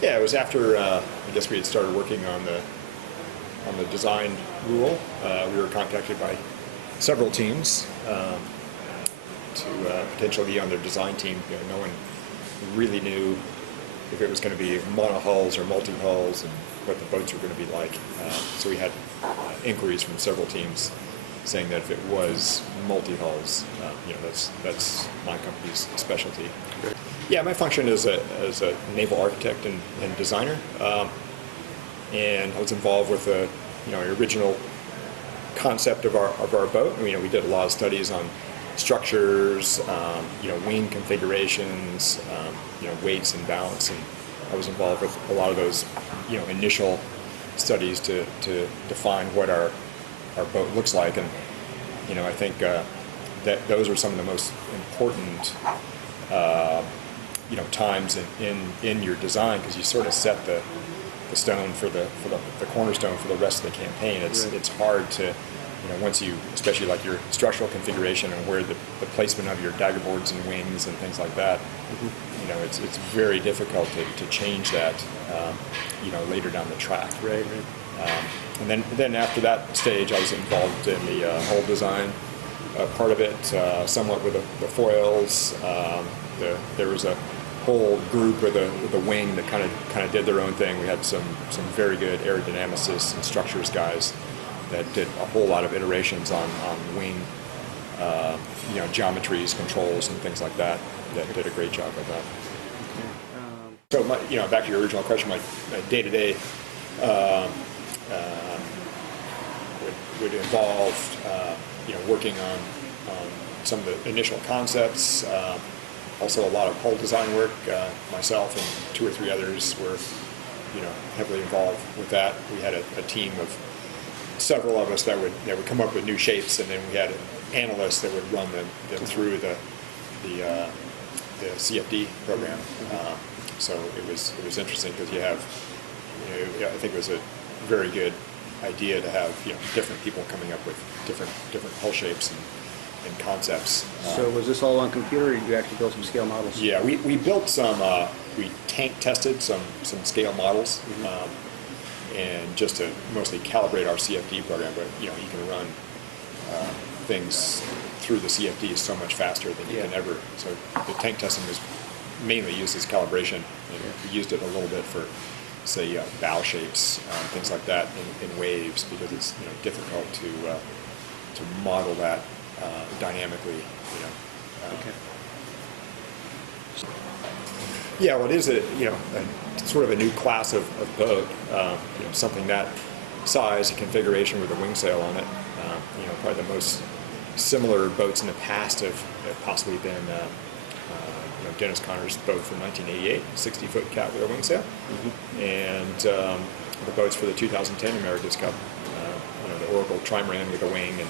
Yeah, it was after I guess we had started working on the design rule. We were contacted by several teams to potentially be on their design team. No one really knew if it was going to be mono-hulls or multi-hulls and what the boats were going to be like. So we had inquiries from several teams saying that if it was multi-hulls, that's my company's specialty. Yeah, my function is as a naval architect and designer, and I was involved with the original concept of our boat. We did a lot of studies on structures, wing configurations, weights and balance, and I was involved with a lot of those initial studies to define what our boat looks like, and I think that those are some of the most important times in your design, because you sort of set the stone for the cornerstone for the rest of the campaign. It's hard to once you, especially like your structural configuration and where the placement of your dagger boards and wings and things like that, it's very difficult to change that later down the track. Right. And then after that stage, I was involved in the hull design part of it, somewhat with the foils. There was a whole group with a wing that kind of did their own thing. We had some very good aerodynamicists and structures guys that did a whole lot of iterations on wing, geometries, controls, and things like that. That did a great job of that. So, back to your original question, my day-to-day would involve, working on some of the initial concepts. Also, a lot of hull design work. Myself and 2 or 3 others were, heavily involved with that. We had a team of several of us that would come up with new shapes, and then we had analysts that would run them through the CFD program. So it was interesting because you have, I think it was a very good idea to have different people coming up with different hull shapes and concepts. So was this all on computer, or did you actually build some scale models? Yeah, we built some. We tank tested some scale models. And just to mostly calibrate our CFD program, but you can run things through the CFD so much faster than you can ever. So the tank testing was mainly used as calibration, and we used it a little bit for, say, bow shapes, things like that in waves, because it's difficult to model that dynamically. Okay. Yeah, well, it is a sort of a new class of boat. Something that size, a configuration with a wing sail on it. Probably the most similar boats in the past have possibly been Dennis Connor's boat from 1988, 60-foot cat with a wing sail, and the boats for the 2010 America's Cup. The Oracle Trimaran with a wing, and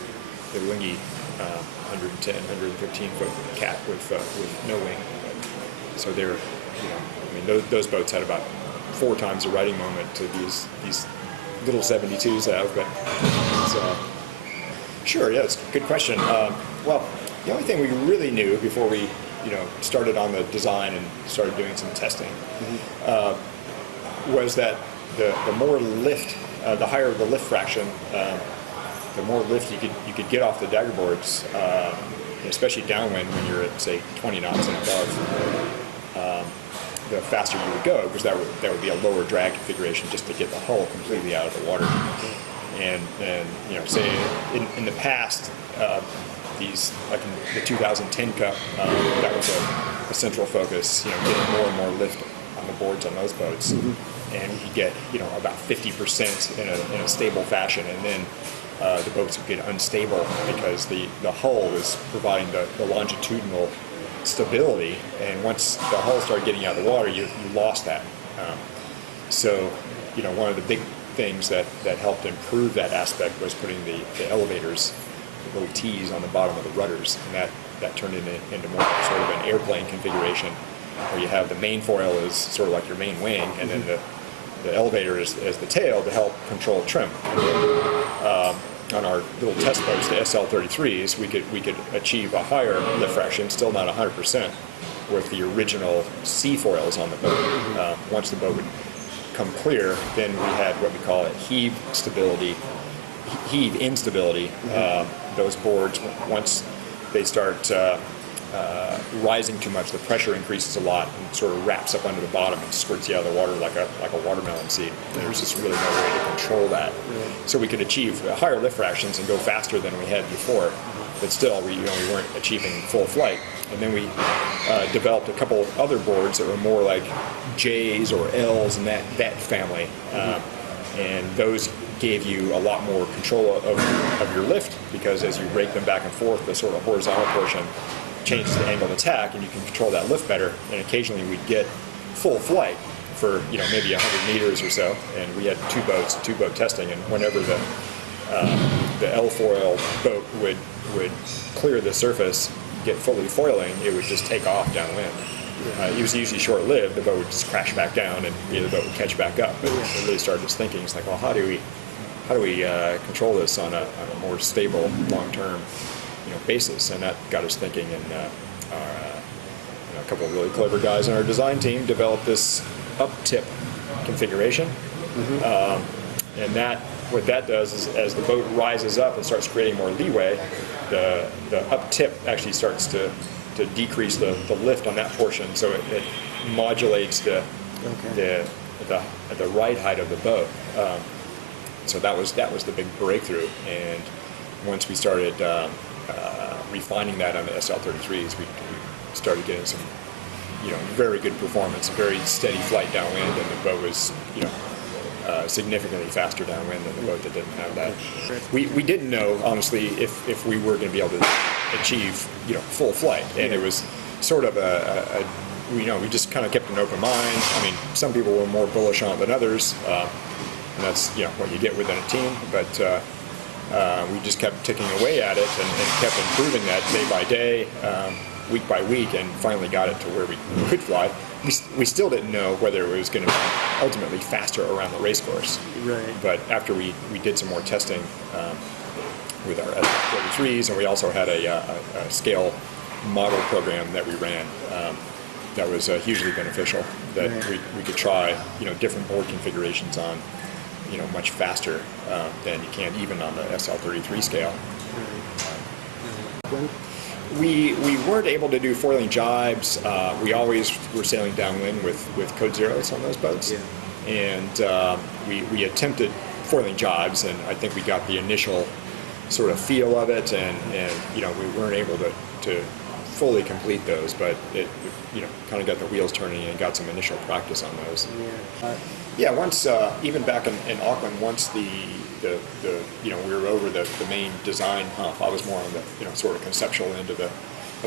the Lingy 110, 113-foot cat with no wing. So they're those boats had about 4 times the riding moment to these little 72s have. But sure, yeah, it's a good question. Well, the only thing we really knew before we started on the design and started doing some testing was that the more lift, the higher the lift fraction, the more lift you could get off the dagger boards, especially downwind when you're at, say, 20 knots and above. The faster you would go, because that would be a lower drag configuration just to get the hull completely out of the water. And say in the past, these, like in the 2010 Cup, that was a central focus. Getting more and more lift on the boards on those boats, and we could get about 50% in a stable fashion, and then the boats would get unstable because the hull was providing the longitudinal stability, and once the hull started getting out of the water, you lost that. So one of the big things that helped improve that aspect was putting the elevators, the little T's on the bottom of the rudders, and that turned into more sort of an airplane configuration, where you have the main foil is sort of like your main wing, and then the elevator is the tail to help control trim. On our little test boats, the SL33s, we could achieve a higher lift fraction, still not 100%, with the original sea foils on the boat. Once the boat would come clear, then we had what we call heave instability. Those boards, once they start rising too much, the pressure increases a lot and sort of wraps up under the bottom and squirts you out of the water like a watermelon seed. There's just really no way to control that. So we could achieve higher lift fractions and go faster than we had before, but still we weren't achieving full flight. And then we developed a couple other boards that were more like J's or L's in that family, and those gave you a lot more control of your lift, because as you rake them back and forth, the sort of horizontal portion changes the angle of attack, and you can control that lift better. And occasionally we'd get full flight for maybe 100 meters or so, and we had two boat testing, and whenever the L-foil boat would clear the surface, get fully foiling, it would just take off downwind. It was usually short-lived. The boat would just crash back down, and the boat would catch back up. But we really started just thinking, it's like, well, how do we control this on a more stable, long-term basis? And that got us thinking, and a couple of really clever guys on our design team developed this up-tip configuration. And what that does is, as the boat rises up and starts creating more leeway, the up-tip actually starts to decrease the lift on that portion, so it modulates the ride height of the boat. So that was the big breakthrough. And once we started refining that on the SL-33s, we started getting some very good performance, very steady flight downwind, and the boat was significantly faster downwind than the boat that didn't have that. We didn't know, honestly, if we were going to be able to achieve full flight, and it was sort of we just kind of kept an open mind. I mean, some people were more bullish on it than others, and that's what you get within a team. But we just kept ticking away at it and kept improving that day by day, week by week, and finally got it to where we could fly. We still didn't know whether it was going to be ultimately faster around the race course. Right. But after we did some more testing with our SL-33s, and we also had a scale model program that we ran that was hugely beneficial, that we could try different board configurations on much faster than you can even on the SL-33 scale. We weren't able to do foiling jibes. We always were sailing downwind with code zeros on those boats. And we attempted foiling jibes, and I think we got the initial sort of feel of it, and we weren't able to fully complete those, but it kind of got the wheels turning and got some initial practice on those. Once even back in Auckland, once we were over the main design hump, I was more on the sort of conceptual end of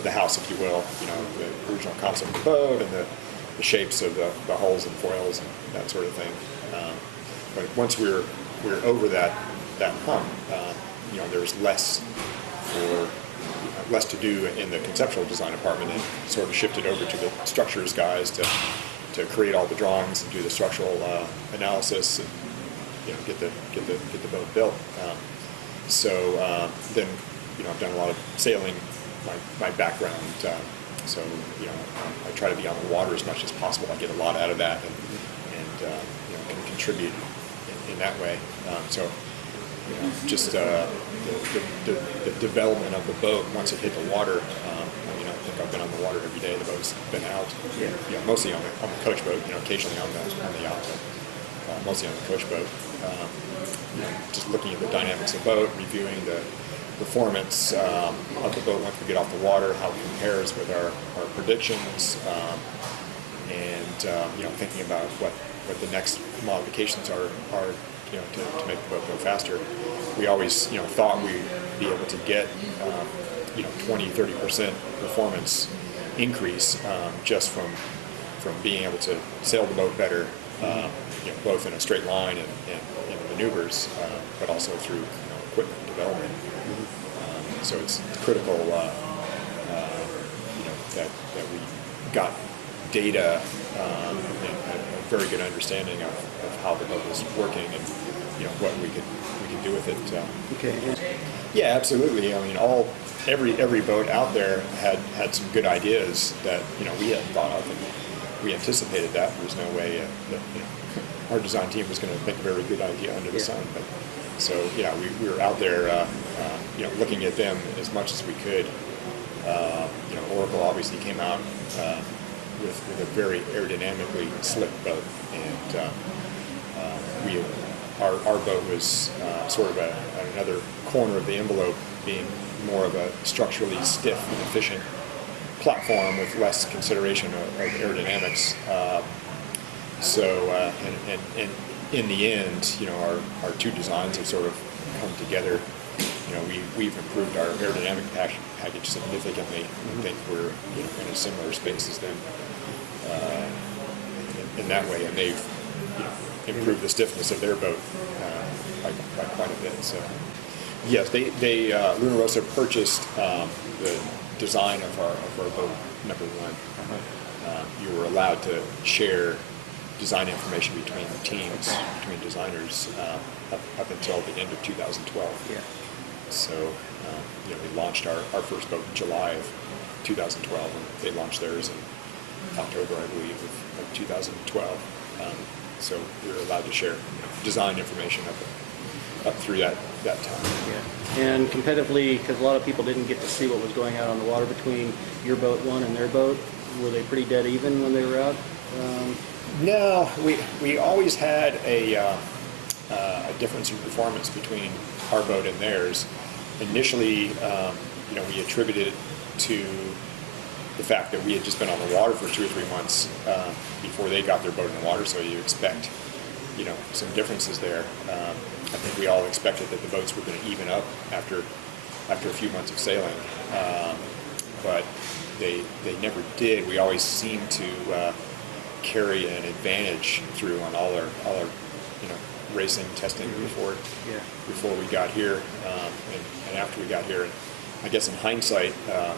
the house, if you will. The original concept of the boat and the shapes of the hulls and foils and that sort of thing. But once we were over that hump, there was less to do in the conceptual design department, and sort of shifted over to the structures guys to create all the drawings and do the structural analysis and get the boat built. Then I've done a lot of sailing, my background. So I try to be on the water as much as possible. I get a lot out of that, and can contribute in that way. Just the development of the boat once it hit the water. I think I've been on the water every day. The boat's been out. Mostly on the coach boat. Occasionally on the yacht, but mostly on the coach boat. Just looking at the dynamics of the boat, reviewing the performance of the boat once we get off the water, how it compares with our predictions, and thinking about what the next modifications are to make the boat go faster. We always thought we'd be able to get 20-30% performance increase just from being able to sail the boat better, both in a straight line and in maneuvers, but also through equipment development. So it's critical that we got data and a very good understanding of how the boat was working, and what we could do with it. Okay. Yeah, absolutely. I mean, every boat out there had some good ideas that we hadn't thought of, and we anticipated that. There was no way that our design team was going to think of every good idea under the sun. But so yeah, we were out there, looking at them as much as we could. Oracle obviously came out with a very aerodynamically slick boat, and our boat was sort of another corner of the envelope, being more of a structurally stiff and efficient platform with less consideration of aerodynamics. And in the end, our two designs have sort of come together. We've improved our aerodynamic package significantly. I think we're in a similar space as them in that way, and they've improved the stiffness of their boat by quite a bit. So yes, they Luna Rossa purchased the design of our boat number one. You were allowed to share design information between teams, between designers, up until the end of 2012. Yeah. So, we launched our first boat in July of 2012, and they launched theirs in October, I believe, of 2012. So we were allowed to share design information up through that time. Yeah. And competitively, because a lot of people didn't get to see what was going out on the water between your boat one and their boat, were they pretty dead even when they were out? No, we always had a difference in performance between our boat and theirs. Initially, we attributed it to the fact that we had just been on the water for 2 or 3 months before they got their boat in the water, so you expect, some differences there. I think we all expected that the boats were going to even up after a few months of sailing, but they never did. We always seemed to carry an advantage through on all our racing testing before we got here, and after we got here. And I guess in hindsight,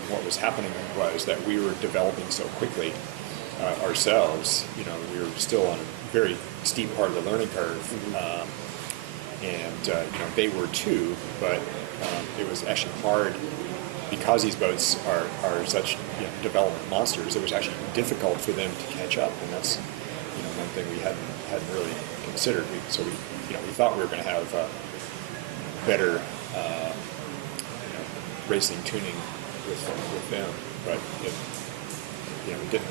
what was happening was that we were developing so quickly ourselves. We were still on a very steep part of the learning curve, and they were too. But it was actually hard because these boats are such development monsters. It was actually difficult for them to catch up, and that's one thing we hadn't really considered. We thought we were going to have better racing tuning with them, but it didn't.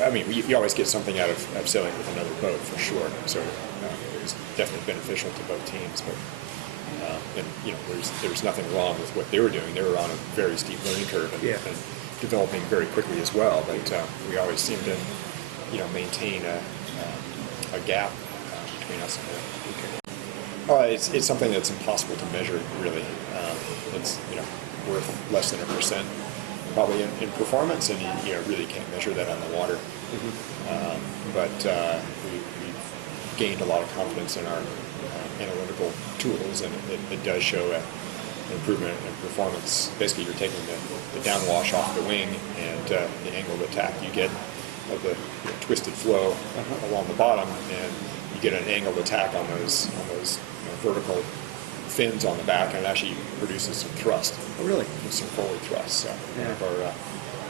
I mean, you always get something out of sailing with another boat for sure. So it was definitely beneficial to both teams. But there's nothing wrong with what they were doing. They were on a very steep learning curve and developing very quickly as well. But we always seemed to maintain a gap between us and them. It's something that's impossible to measure, really. It's worth less than 1% probably in performance, and you really can't measure that on the water. But we've gained a lot of confidence in our analytical tools, and it does show an improvement in performance. Basically, you're taking the downwash off the wing, and the angle of attack you get of the twisted flow along the bottom, and you get an angled attack on those vertical fins on the back, and it actually produces some thrust. Oh, really? Some forward thrust. So one of our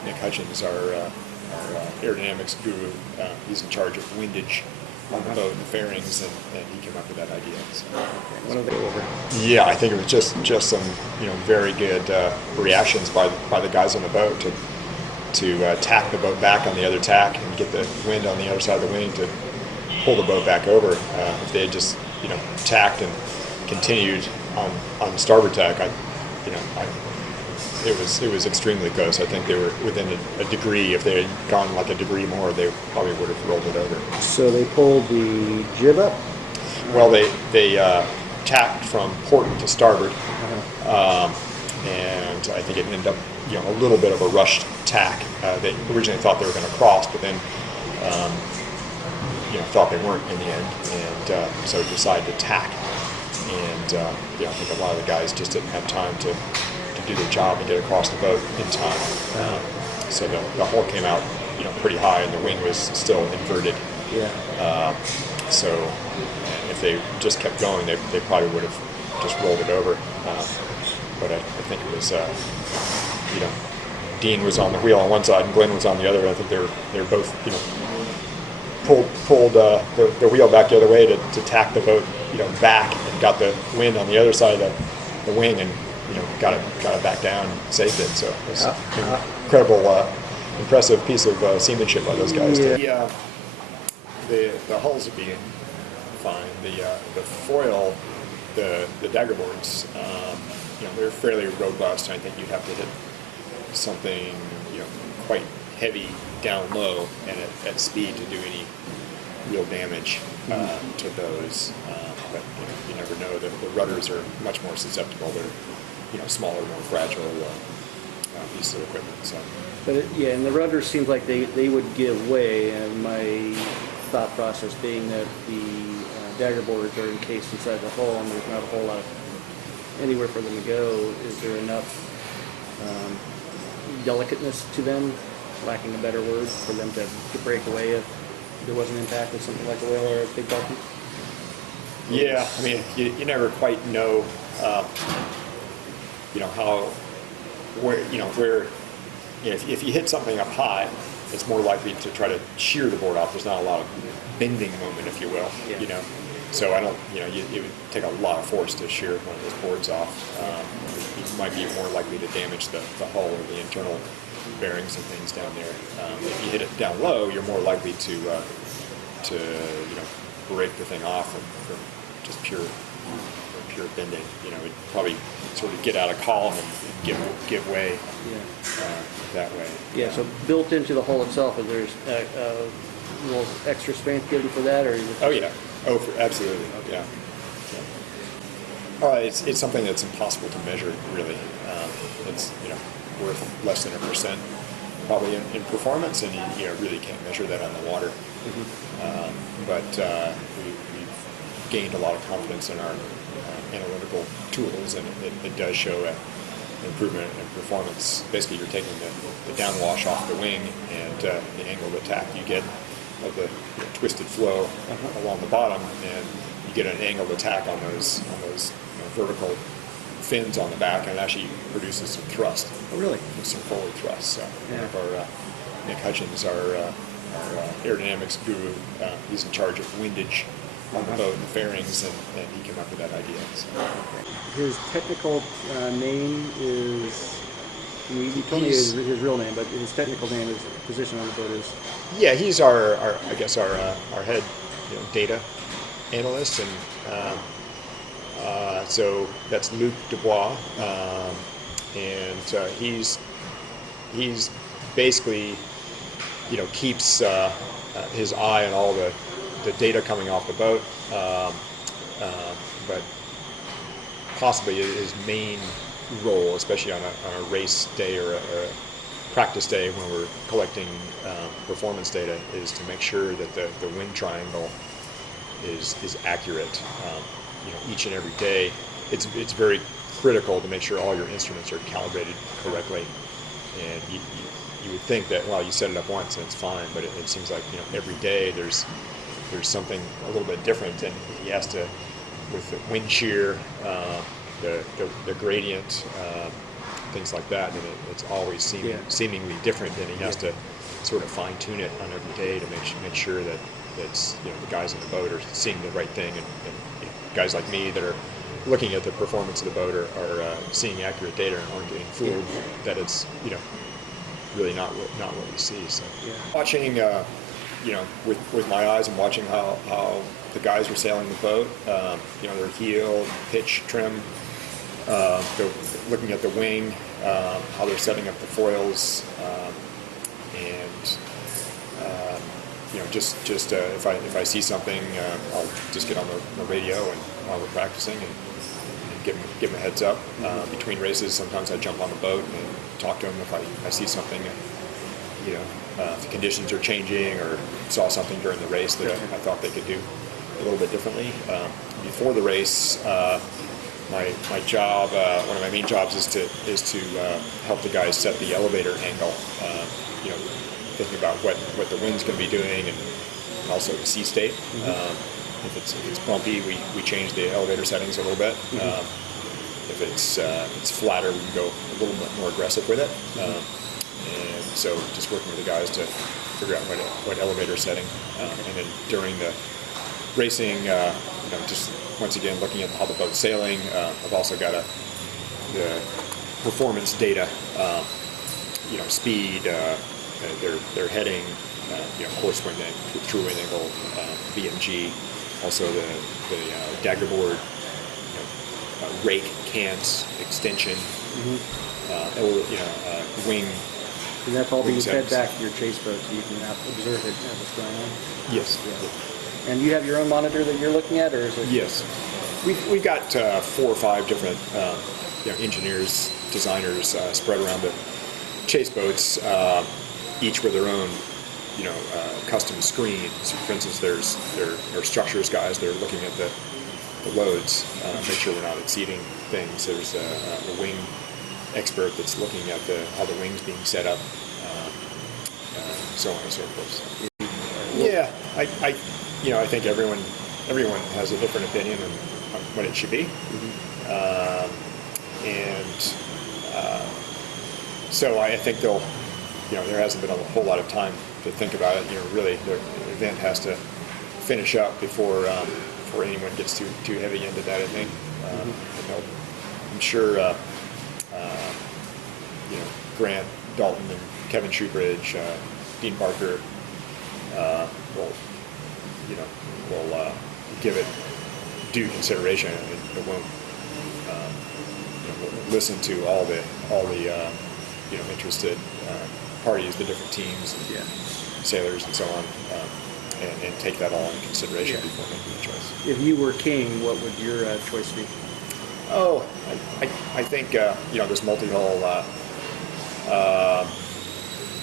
Nick Hutchins, our aerodynamics guru, he's in charge of windage on the boat and the fairings, and he came up with that idea. So. What are they over? Yeah, I think it was just some very good reactions by the guys on the boat to tack the boat back on the other tack and get the wind on the other side of the wing to pull the boat back over. If they had just tacked and continued on starboard tack, it was extremely close. I think they were within a degree. If they had gone like a degree more, they probably would have rolled it over. So they pulled the jib up? Well, they tacked from port to starboard, and I think it ended up a little bit of a rushed tack. They originally thought they were going to cross, but then thought they weren't in the end, and so decided to tack. And I think a lot of the guys just didn't have time to do their job and get across the boat in time. So the hull came out pretty high, and the wing was still inverted. Yeah. So if they just kept going, they probably would have just rolled it over. But I think it was, you know, Dean was on the wheel on one side and Glenn was on the other. I think they were both, you know, pulled the wheel back the other way to tack the boat, you know, back, and got the wind on the other side of the wing, and you know, got it back down and saved it. So it was an incredible, impressive piece of seamanship by those guys. Yeah. The hulls would be fine. The foil, the dagger boards, you know, they're fairly robust. I think you'd have to hit something, you know, quite heavy down low and at speed to do any real damage to those. But you never know. The rudders are much more susceptible. They're, you know, smaller, more fragile pieces of equipment. So. But and the rudders seems like they would give way, and my thought process being that the dagger boards are encased inside the hull, and there's not a whole lot of anywhere for them to go. Is there enough delicateness to them, lacking a better word, for them to break away if there was an impact with something like a whale or a big dolphin? Yeah, I mean, you never quite know, you know, where, if you hit something up high, it's more likely to try to shear the board off. There's not a lot of bending moment, if you will, Yeah. you know. So I don't, you know, it would take a lot of force to shear one of those boards off. You might be more likely to damage the hull or the internal bearings and things down there. If you hit it down low, you're more likely to you know, break the thing off from just pure bending. You know, it'd probably sort of get out of column and give way that way. Yeah. So built into the hull itself, is there a little extra strength given for that, or? Oh yeah. Oh, absolutely. Okay. Yeah. It's something that's impossible to measure, really. It's, you know, worth less than 1% probably in performance, and you know, really can't measure that on the water. But we've gained a lot of confidence in our analytical tools, and it does show an improvement in performance. Basically, you're taking the downwash off the wing, and the angle of attack you get of the twisted flow along the bottom, and you get an angled attack on those you know, vertical fins on the back, and it actually produces some thrust. Oh, really? Some forward thrust. So Yeah. one of our Nick Hutchins, our aerodynamics guru, he's in charge of windage on the boat and the fairings, and he came up with that idea. So. His technical name is. You told me his real name, but his technical name, his position on the boat is. Yeah, he's our I guess our head, you know, data analyst, and so that's Luc Dubois, and he's basically, you know, keeps his eye on all the data coming off the boat, but possibly his main role, especially on a race day or a practice day when we're collecting performance data, is to make sure that the wind triangle is accurate. You know, each and every day, it's very critical to make sure all your instruments are calibrated correctly. And you would think that, well, you set it up once and it's fine, but it seems like, you know, every day there's something a little bit different, and he has to, with the wind shear, the gradient, things like that, and it's always seemingly different, and he has to sort of fine tune it on every day to make sure that that's, you know, the guys in the boat are seeing the right thing, and you know, guys like me that are looking at the performance of the boat are seeing accurate data and aren't getting fooled that it's, you know, really not what we see. So watching, you know, with my eyes, and watching how the guys are sailing the boat, you know, their heel, pitch, trim, they're looking at the wing, how they're setting up the foils, and you know, just if I see something, I'll just get on the radio and while we're practicing and give them a heads up. Between races, sometimes I jump on the boat and talk to them if I see something, you know, if the conditions are changing, or saw something during the race that I thought they could do a little bit differently. Before the race, my job, one of my main jobs is to help the guys set the elevator angle. You know, thinking about what the wind's going to be doing, and also the sea state. If it's bumpy, we change the elevator settings a little bit. If it's flatter, we can go a little bit more aggressive with it. And so just working with the guys to figure out what elevator setting. And then during the racing, just once again looking at how the boat's sailing. I've also got the performance data, speed, their heading, course wind angle, true wind angle, BMG, also the daggerboard, rake, cants, extension, wing. And that's all being fed settings. back to your chase boat so you can observe it as it's going on? Yes. Yeah. And you have your own monitor that you're looking at, or is it? Yes. We've got 4 or 5 different engineers, designers spread around the chase boats, each with their own custom screens. For instance, there are structures guys that are looking at the loads, make sure we're not exceeding things. There's a wing expert that's looking at how the wing's being set up, so on and so forth. Yeah, I think everyone has a different opinion on what it should be, so I think there hasn't been a whole lot of time to think about it. Really, the event has to finish up before anyone gets too heavy into that, I think. I'm sure Grant, Dalton, and Kevin Shoebridge, Dean Barker will give it due consideration. It won't we'll listen to all the interested parties, the different teams, and sailors, and so on, and take that all into consideration before making a choice. If you were king, what would your choice be? Oh, I think this multi-hull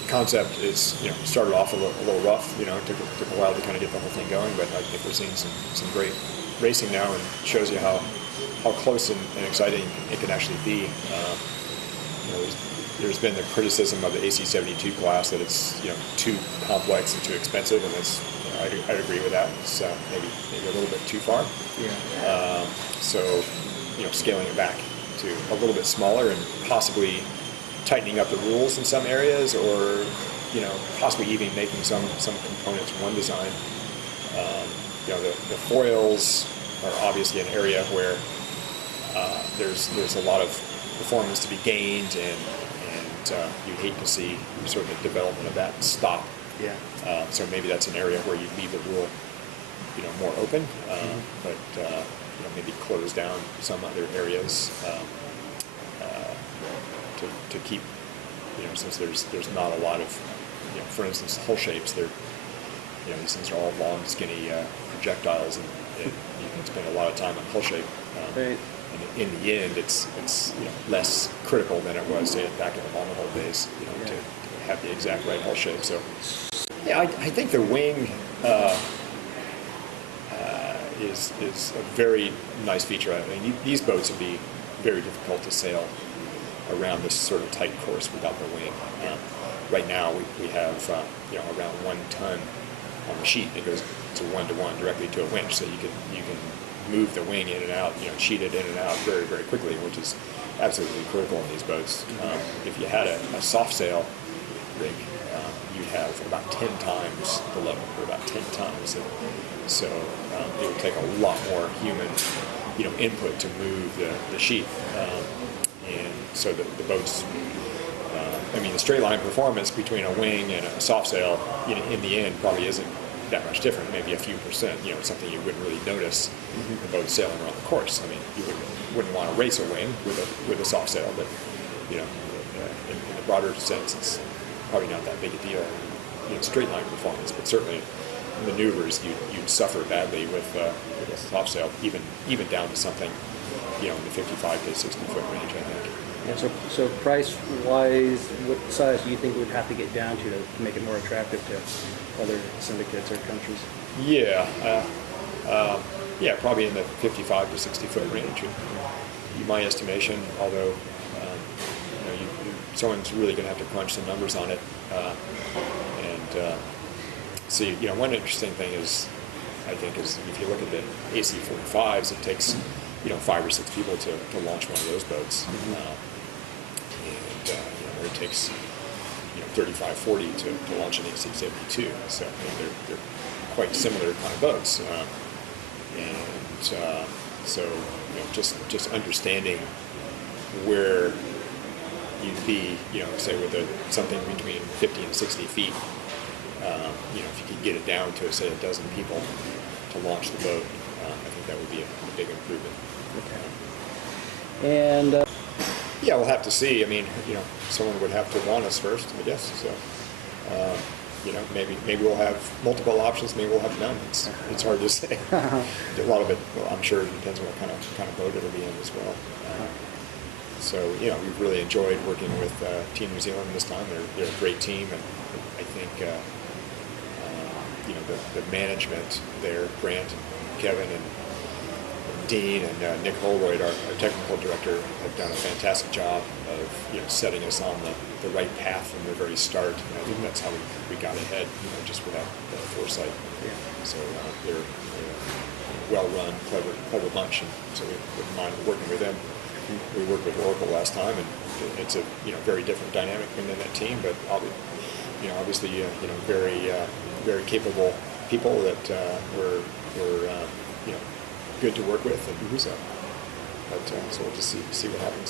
concept is started off a little rough. It took a while to kind of get the whole thing going, but I think we're seeing some great racing now, and shows you how close and exciting it can actually be. There's been the criticism of the AC-72 class that it's too complex and too expensive, and that's I'd agree with that. It's maybe a little bit too far. Yeah. So scaling it back to a little bit smaller and possibly tightening up the rules in some areas, or possibly even making some components one design. The foils are obviously an area where there's a lot of performance to be gained, and you hate to see sort of the development of that stop. Yeah. So maybe that's an area where you leave the rule more open, but maybe close down some other areas to keep, since there's not a lot of, for instance, hull shapes. These things are all long, skinny projectiles, and you can spend a lot of time on hull shape. Right. And in the end, it's less critical than it was, say, back in the monohull days, to have the exact right hull shape. So, I think the wing is a very nice feature. I mean, these boats would be very difficult to sail around this sort of tight course without the wing. Right now, we have around 1 ton on the sheet. It goes to 1-to-1 directly to a winch, so you can move the wing in and out, cheat it in and out very, very quickly, which is absolutely critical in these boats. If you had a soft sail rig, you'd have about 10 times the load, or about 10 tons. So it would take a lot more human, input to move the sheet. And so the boats, the straight line performance between a wing and a soft sail, in the end probably isn't that much different, maybe a few percent, something you wouldn't really notice the boat sailing around the course. I mean, you wouldn't want to race a wing with a soft sail, but, in the broader sense, it's probably not that big a deal, straight line performance, but certainly maneuvers, you'd suffer badly with a soft sail, even down to something, in the 55 to 60 foot range, I think. Yeah, so price-wise, what size do you think we'd have to get down to make it more attractive to other syndicates or countries? Probably in the 55 to 60 foot range would be my estimation, although someone's really going to have to crunch some numbers on it and see. One interesting thing is I think, is if you look at the AC-45s, it takes 5 or 6 people to launch one of those boats, and where it takes 35, 40 to launch an AC-72. So they're quite similar kind of boats, so just understanding where you'd be, say with something between 50 and 60 feet, if you could get it down to, say, a dozen people to launch the boat, I think that would be a big improvement. Okay. And Yeah, we'll have to see. I mean, someone would have to want us first, I guess. So, maybe we'll have multiple options. Maybe we'll have none. It's hard to say. A lot of it, I'm sure, it depends on what kind of boat it'll be in as well. So, we've really enjoyed working with Team New Zealand this time. They're a great team, and I think the management there, Grant and Kevin and Dean and Nick Holroyd, our technical director, have done a fantastic job of setting us on the right path from the very start. And I think that's how we got ahead, just with that foresight. Yeah. So they're a well-run, clever bunch, and so we wouldn't mind working with them. We worked with Oracle last time, and it's a very different dynamic within that team, but obviously very capable people that were good to work with, and so we'll just see what happens.